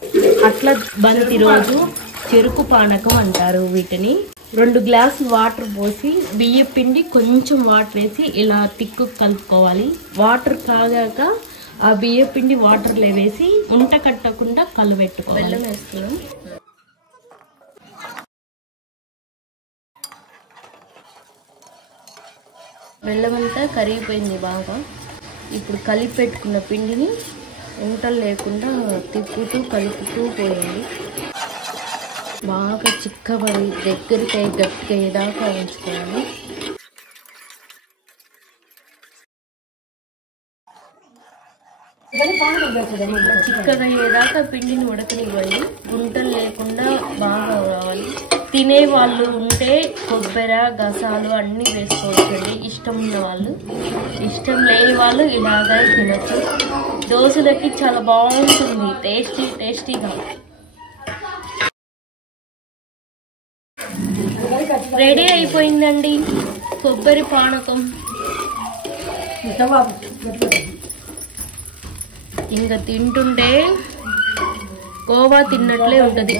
అట్ల బంతి రోజు చెరుకు పానకం అంటారు వీటిని. 2 గ్లాసులు వాటర్ పోసి బియ్య పిండి కొంచెం వాటర్ వేసి ఇలా తిక్కు కలుపుకోవాలి. వాటర్ కాగాక ఆ బియ్య పిండి వాటర్లో వేసి ఉంట కట్టకుండా కలబెట్టుకోవాలి. బెల్లం వేస్తున్నాం. బెల్లం అంతా కరిగిపోయింది బాగా. ఇప్పుడు కలిపి పెట్టుకున్న పిండిని ఉంటలు లేకుండా తిప్పుతూ కలుపుతూ పోయింది. బాగా చిక్కబడి దగ్గరికి గట్టిగా అయ్యేదాకా ఉంచుకోవాలి. చిక్కగా అయ్యేదాకా పిండిని ఉడకనివ్వండి. గుంటలు లేకుండా బాగా రావాలి. తినే వాళ్ళు ఉంటే కొబ్బరి గసాలు అన్నీ వేసుకోవచ్చండి ఇష్టం ఉన్న వాళ్ళు. ఇష్టం లేని వాళ్ళు ఇలాగే తినచ్చు. దోశలకి చాలా బాగుంటుంది, టేస్టీగా. రెడీ అయిపోయిందండి కొబ్బరి పానకం. ఇంకా తింటుంటే కోవా తిన్నట్లే ఉంటుంది.